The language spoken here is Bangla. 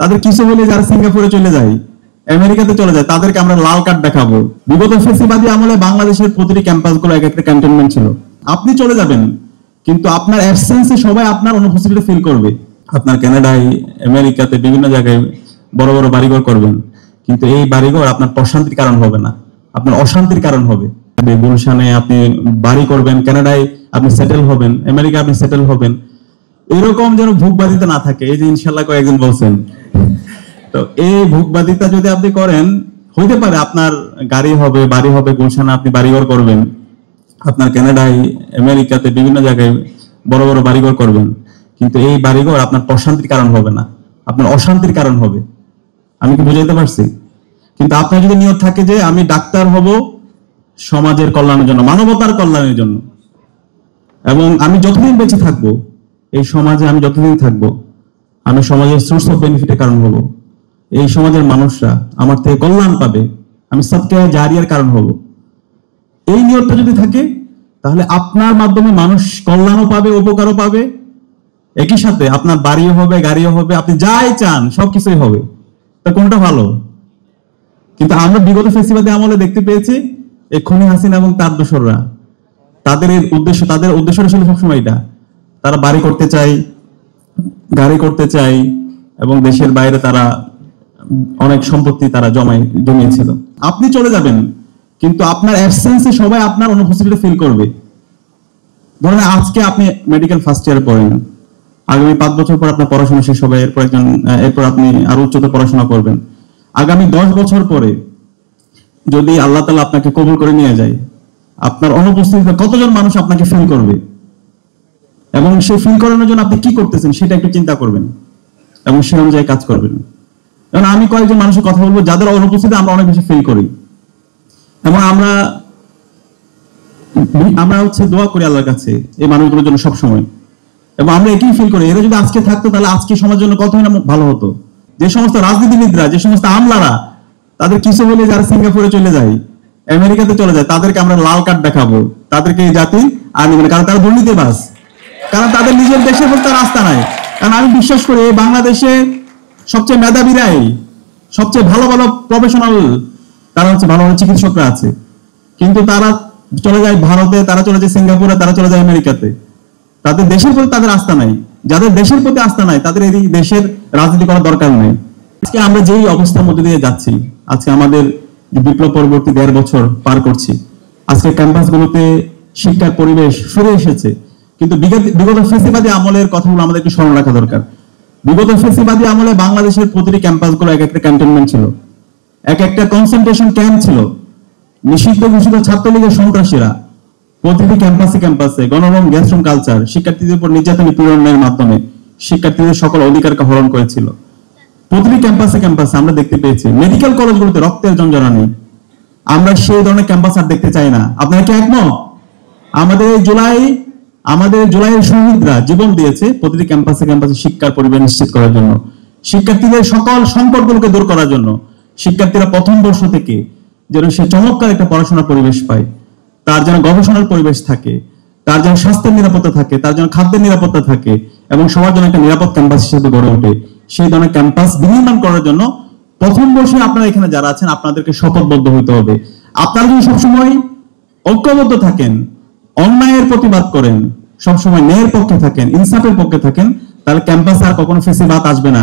তাদের কিছু হলে যারা সিঙ্গাপুরে চলে যায়, আমেরিকাতে চলে যায়, তাদেরকে আমরা লাল কার্ড দেখাবো। বিগত ফ্যাসিবাদী আমলে বাংলাদেশের প্রতিটি ক্যাম্পাসগুলো এক একটা ক্যান্টনমেন্ট ছিল। আপনি চলে যাবেন, কিন্তু আপনার অ্যাবসেন্সে সবাই আপনার অনুপস্থিতিটা ফিল করবে। আপনার কানাডায়, আমেরিকাতে বিভিন্ন জায়গায় বড় বড় বাড়িঘর করবেন, কিন্তু এই বাড়িঘর আপনার প্রশান্তির কারণ হবে না, আপনার অশান্তির কারণ হবে। গুলশানে আপনি বাড়ি করবেন, কানাডায় আপনি সেটেল হবেন, আমেরিকা আপনি সেটেল হবেন, এরকম যেন ভোগবাদিতা না থাকে। এই যে ইনশাল্লাহ কয়েকজন বলছেন, তো এই ভোগবাদিতা যদি আপনি করেন, হইতে পারে আপনার গাড়ি হবে, বাড়ি হবে, গুলশানে আপনি বাড়িঘর করবেন, আপনার কানাডায়, আমেরিকাতে বিভিন্ন জায়গায় বড় বড় বাড়িঘর করবেন, কিন্তু এই বাড়িঘর আপনার প্রশান্তির কারণ হবে না, আপনার অশান্তির কারণ হবে। আমি কি বুঝাইতে পারছি? কিন্তু আপনার যদি নিয়ত থাকে যে আমি ডাক্তার হব সমাজের কল্যাণের জন্য, মানবতার কল্যাণের জন্য, এবং আমি যতদিন বেঁচে থাকবো এই সমাজে, আমি যতদিন থাকবো আমি সমাজের সোর্স অফ বেনিফিটের কারণ হব, এই সমাজের মানুষরা আমার থেকে কল্যাণ পাবে, আমি সবকে জারিয়ার কারণ হব, এই নিয়তটা যদি থাকে, তাহলে আপনার মাধ্যমে মানুষ কল্যাণও পাবে, উপকারও পাবে, একই সাথে আপনার বাড়িও হবে, গাড়িও হবে, আপনি যাই চান সবকিছুই হবে। তা কোনটা ভালো? কিন্তু আমরা বিগত ফ্যাসিবাদী আমলে দেখতে পেয়েছি এই খুনি হাসিনা এবং তার দোসররা, তাদের উদ্দেশ্যটা ছিল সবসময় এটা, তারা বাড়ি করতে চায়, গাড়ি করতে চায়, এবং দেশের বাইরে তারা অনেক সম্পত্তি তারা জমিয়েছিল। আপনি চলে যাবেন, কিন্তু আপনার অ্যাবসেন্সে সবাই আপনার অনুপস্থিতিটা ফিল করবে। ধরেন আজকে আপনি মেডিকেল ফার্স্ট ইয়ারে পড়েন, আগামী 5 বছর পর আপনার পড়াশোনা শেষ হবে, এরপর আপনি আরো উচ্চতর পড়াশোনা করবেন। আগামী 10 বছর পরে যদি আল্লাহ তাআলা আপনাকে কবুল করে নিয়ে যায়, আপনার অনুপস্থিতিতে কতজন মানুষ আপনাকে ফিল করবে, এবং সেই ফিল করানোর জন্য আপনি কি করতেছেন সেটা একটু চিন্তা করবেন এবং সে অনুযায়ী কাজ করবেন। কারণ আমি কয়েকজন মানুষের কথা বলবো যাদের অনুপস্থিতি আমরা অনেক বেশি ফিল করি, এবং আমরা দোয়া করি আল্লাহর কাছে এই মানুষগুলোর জন্য সবসময়, এবং আমরা একই ফিল করি এরা যদি আজকে থাকতো তাহলে আজকে সমাজের জন্য কতই না ভালো হতো। যে সমস্ত রাজনীতিবিদরা, যে সমস্ত আমলারা, তাদের কিছু হলে যারা সিঙ্গাপুরে চলে যায়, আমেরিকাতে চলে যায়, তাদেরকে আমরা লাল কার্ড দেখাবো, তাদেরকে এই জাতি আর নেবে না, কারণ তারা দুর্নীতিবাজ, কারণ তাদের নিজের দেশের প্রতি রাস্তা নাই। কারণ আমি বিশ্বাস করি বাংলাদেশে সবচেয়ে মেধাবীরাই, সবচেয়ে ভালো ভালো প্রফেশনাল, তারা হচ্ছে ভালো ভালো চিকিৎসকরা আছে, কিন্তু তারা চলে যায় ভারতে, তারা চলে যায় সিঙ্গাপুরে, তারা চলে যায় আমেরিকাতে। তাদের দেশের প্রতি তাদের আস্থা নাই। যাদের দেশের প্রতি আস্থা নাই তাদের এই দেশের রাজনীতি করার দরকার নেই। আজকে আমরা যেই অবস্থার মধ্যে দিয়ে যাচ্ছি, আজকে আমাদের বিপ্লব পরবর্তী 1.5 বছর পার করছি, আজকে ক্যাম্পাসগুলোতে শিক্ষার পরিবেশ ফিরে এসেছে, কিন্তু বিগত ফ্যাসিবাদী আমলের কথাগুলো আমাদের একটু স্মরণ রাখা দরকার। বিগত ফ্যাসিবাদী আমলে বাংলাদেশের প্রতিটি ক্যাম্পাসগুলো এক একটা ক্যান্টনমেন্ট ছিল, এক একটা কনসেন্ট্রেশন ক্যাম্প ছিল। নিষিদ্ধ ঘোষিত ছাত্রলীগের সন্ত্রাসীরা প্রতিটি ক্যাম্পাসে গণরম গ্যাসরুম কালচার, শিক্ষার্থীদের উপর নির্যাতন নিপীড়নের মাধ্যমে শিক্ষার্থীদের সকল অধিকারকে হরণ করেছিল। প্রতিটি ক্যাম্পাসে আমরা দেখতে পেয়েছি। মেডিকেল কলেজগুলোতে রক্তের জঞ্জনানি, আমরা সেই ধরনের ক্যাম্পাস আর দেখতে চাই না। আপনারা কি একমত? আমাদের জুলাইয়ের শহীদরা জীবন দিয়েছে প্রতিটি ক্যাম্পাসে শিক্ষার পরিবেশ নিশ্চিত করার জন্য, শিক্ষার্থীদের সকল সংকটগুলোকে দূর করার জন্য, শিক্ষার্থীরা প্রথম বর্ষ থেকে যেন সে চমৎকার একটা পড়াশোনার পরিবেশ পায়, তার যেন গবেষণার পরিবেশ থাকে, তার যেন স্বাস্থ্যের নিরাপত্তা থাকে, তার যেন খাদ্যের নিরাপত্তা থাকে, এবং সবার জন্য একটা নিরাপদ ক্যাম্পাস হিসেবে গড়ে ওঠে। সেই ধরনের ক্যাম্পাস বিনির্মাণ করার জন্য প্রথম বর্ষে আপনারা এখানে যারা আছেন আপনাদেরকে শপথবদ্ধ হইতে হবে। আপনারা যদি সবসময় ঐক্যবদ্ধ থাকেন, অন্যায়ের প্রতিবাদ করেন, সবসময় ন্যায়ের পক্ষে থাকেন, ইনসাফের পক্ষে থাকেন, তাহলে ক্যাম্পাসে আর কখনো ফ্যাসিবাদ আসবে না।